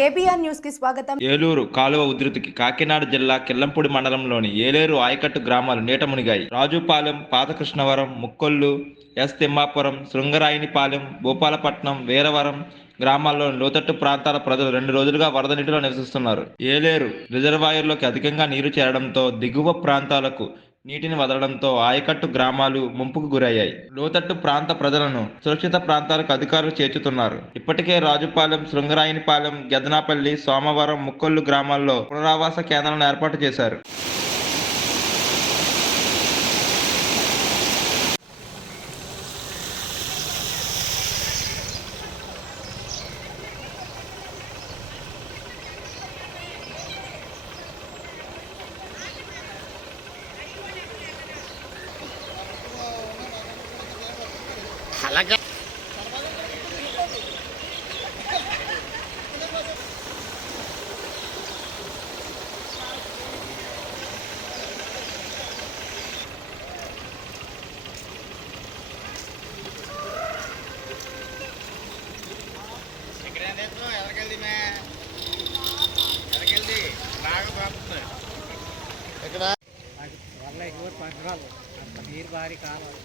KBR news కి స్వాగతం. ఏలూరు కాలువ ఉధృతికి కాకినాడ జిల్లా కిల్లంపూడి మండలంలోని ఏలేరు ఆయకట్టు గ్రామాలు నీట మునిగాయి. రాజుపాలెం, పాతకృష్ణవరం, ముక్కొల్లు, ఎస్ తిమ్మాపురం, శృంగరాయనిపాలెం, భూపాలపట్నం, వీరవరం గ్రామాల్లోని లోతట్టు ప్రాంతాల ప్రజలు 2 రోజులుగా వరద నీటిలో నివసిస్తున్నారు. ఏలేరు రిజర్వాయర్లోకి అధికంగా నీరు చేరడంతో దిగువ ప్రాంతాలకు నీటిని వదలడంతో ఆయకట్టు గ్రామాలు ముంపుకు గురయ్యాయి. లోతట్టు ప్రాంత ప్రజలను సురక్షిత ప్రాంతాలకు అధికారులు చేర్చుతున్నారు. ఇప్పటికే రాజుపాలెం, శృంగరాయనిపాలెం, గెదనాపల్లి, సోమవరం, ముక్కొల్లు గ్రామాల్లో పునరావాస కేంద్రాలను ఏర్పాటు చేశారు. అలాగే ఎదరికెళ్ళి బాగా బాగుతుంది ఇక్కడ వల్ల ఎక్కువ పంచరాలు అంత నీరు భారీ కావాలి.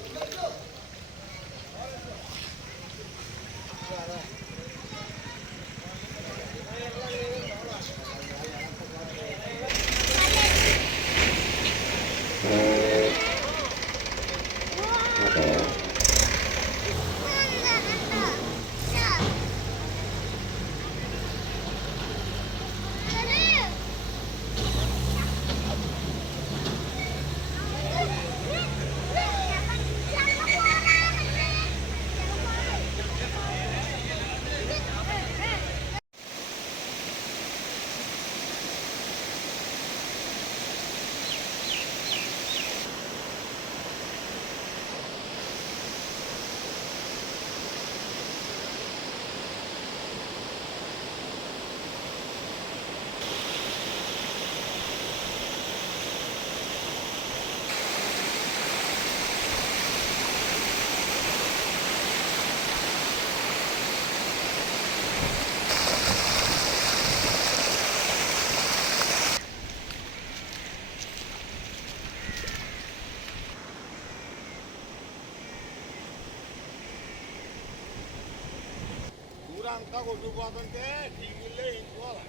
అంతా కొట్టుకుపోతుంటే టీవీలో వేసుకోవాలి.